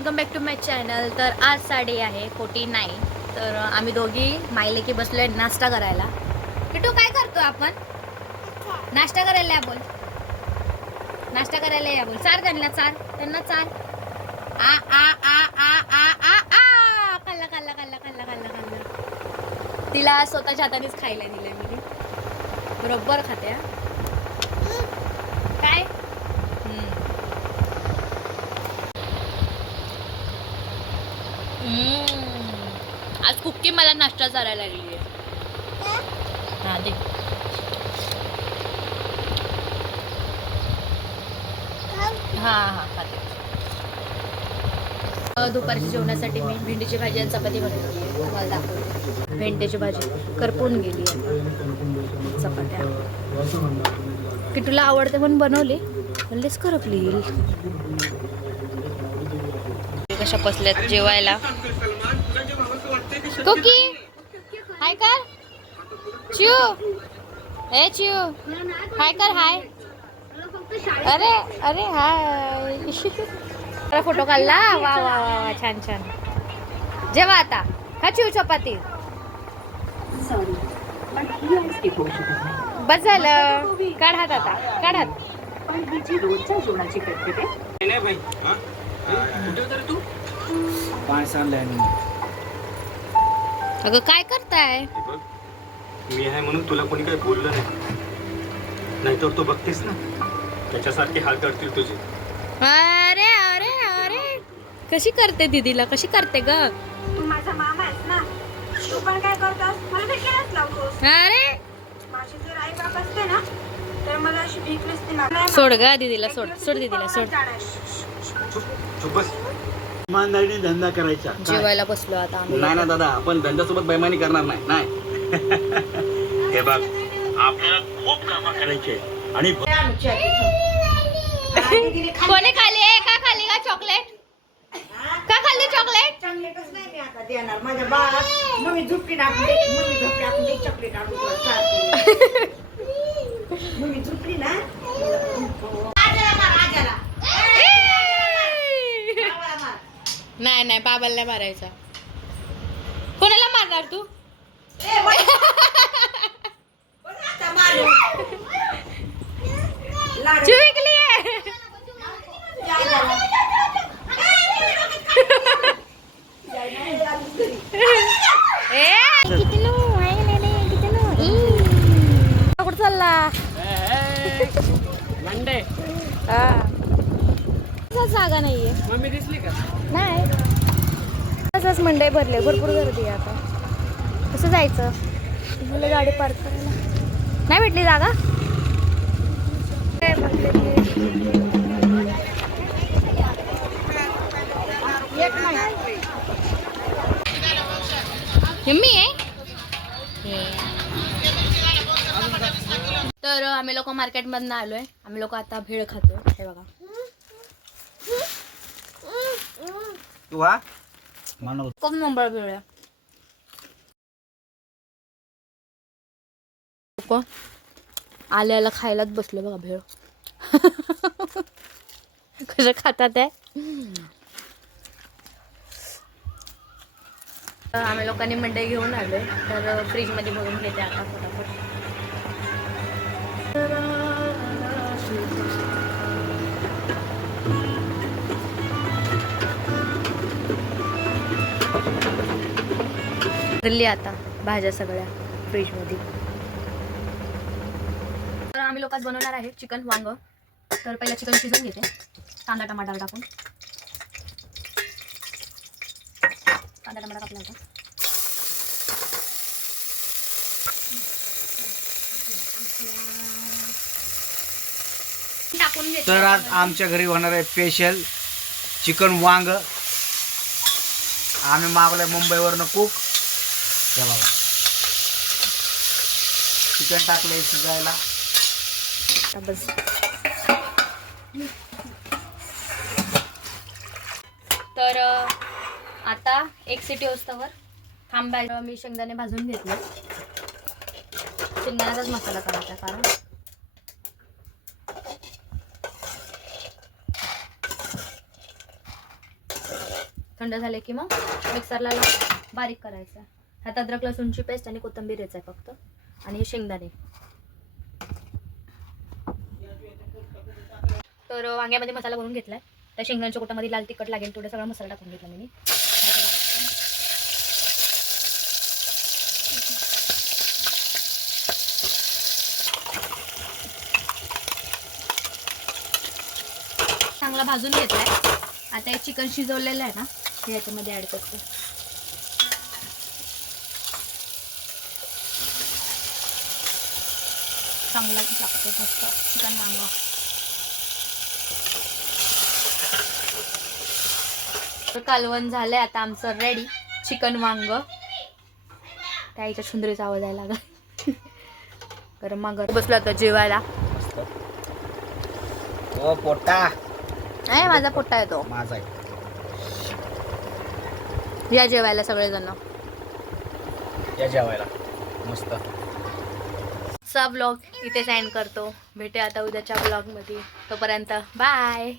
Welcome back to my channel. तर आज साडी आहे 49. तर आम्ही दोघी मायले की बसलोय नाश्ता करायला. किटू काय करतो आपण? नाश्ता करायला या बोल. नाश्ता करायला या बोल. चार त्यांना चार. आ आ आ आ आ आ आ खाल्ला खाल्ला खाल्ला खाल्ला खाल्ला खाल्ला. तिला स्वतःच्या हातानेच खायला दिलंय मी. बरोबर खाते. काय आज कुक्की मला नाश्ता करायला लागली आहे. हा दे. हा हा खाते. दुपारच्या जेवणासाठी मी भेंडीची भाजी आणि चपाती बनवली आहे. तुम्हाला दाखवते. भेंडीची भाजी करपून गेली आहे. चपात्या की तुला आवडते म्हणून बनवली, म्हणलेच करपली येईल. कशा बसल्यात जेवायला. कुकी हाय कर. चिऊ ए चिऊ हाय कर. हाय. अरे अरे हाय. फोटो काढला. वा वा वा छान छान. जेवा आता. खा चिऊ चपाती. बस झालं. काढ हात आता. काढ हात. अगं काय करताय? मी आहे म्हणून तुला कोणी काही बोललं नाही, नाहीतर तू बघतेस ना त्याच्यासारखे हाल करतील तुझे. अरे अरे अरे कशी करते दीदीला, कशी करते ग? तू माझा मामा आहेस ना, तू पण काय करतोस? मला भेटायलाच लावतोस. अरे माझी जर आई बाप असते ना तर मला अशी भीक नसती मागणार. सोड ग दीदीला. सोड सोड दीदीला सोड. चुप बस. इमानदारीने धंदा करायचा. जेवायला बसलो आता आम्ही. नाही ना दादा, आपण धंद्यासोबत बेमानी करणार नाही. नाही हे बघ, आपल्याला खूप कामं करायचे आणि कोणी खाली? का खाली का चॉकलेट? का खाल्ली चॉकलेट? चॉकलेटच नाही मी आता देणार माझ्या बाळा. मम्मी झोपली ना आपली, मम्मी झोपली आपली चॉकलेट आणून मम्मी झोपली ना. नाही नाही बाबाला नाही मारायचा. कोणाला मारणार तू? चिविकली आहे. कुठं चालला? मंडे जागा नाहीये. मम्मी दिसली का? नाही असंच मंडई भरले. भरपूर गर्दी आहे आता. कसं जायचं? मला गाडी पार्क करायला नाही भेटली जागा. मी आहे. तर आम्ही लोक मार्केटमधनं आलोय. आम्ही लोक आता भेळ खातोय. हे बघा. तू हा खूप नंबर भेळ आहे. आल्याला खायलाच बसले बघा भेळ. कसं खातात आहे. आम्ही लोकांनी मंडई घेऊन आलोय. तर फ्रीज मध्ये भरून घेते आता फटाफट. भरली आता भाज्या सगळ्या फ्रीज मध्ये. तर आम्ही लोकांत बनवणार आहे चिकन वांग. तर पहिला चिकन शिजवून घेते कांदा टमाटर टाकून. कांदा टमाटर टाकला होता. टाकून घेते. तर आज आमच्या घरी होणार आहे स्पेशल चिकन वांग. आम्ही मागवलंय मुंबईवरनं कुक. चिकन टाकलंय शिजायला. बस तर आता एक सिटी होस्तवर थांबायला. मी शेंगदाणे भाजून घेतले. शेंगदाण्याचाच मसाला करायचा कारण थंड झाले की मग मिक्सरला बारीक करायचं. ह्यात अद्रक लसूणची पेस्ट आणि कोथिंबीरच आहे फक्त, आणि शेंगदाणे. तर वांग्यामध्ये मसाला करून घेतलाय. त्या शेंगदाण्याच्या कोटामध्ये लाल तिखट लागेल थोडं सगळा मसाला टाकून घेतला मी. चांगला भाजून घेतलाय. आता हे चिकन शिजवलेलं आहे ना, हे याच्यामध्ये ऍड करते. चांगला लागतो मस्त चिकन वांगा. तर कालवण झालंय आता आमचं रेडी, चिकन वांग. त्याच्या सुंदरीचा आवाज यायला लागला. गरमागरम बसलो आता जेवायला. ओ पोटा नाही माझा पोट्टा येतो. माझा आहे. या जेवायला सगळेजण. या जेवायला मस्त. चा ब्लॉग इथेच एंड करतो. भेटूया आता उद्याच्या ब्लॉगमध्ये. तोपर्यंत बाय.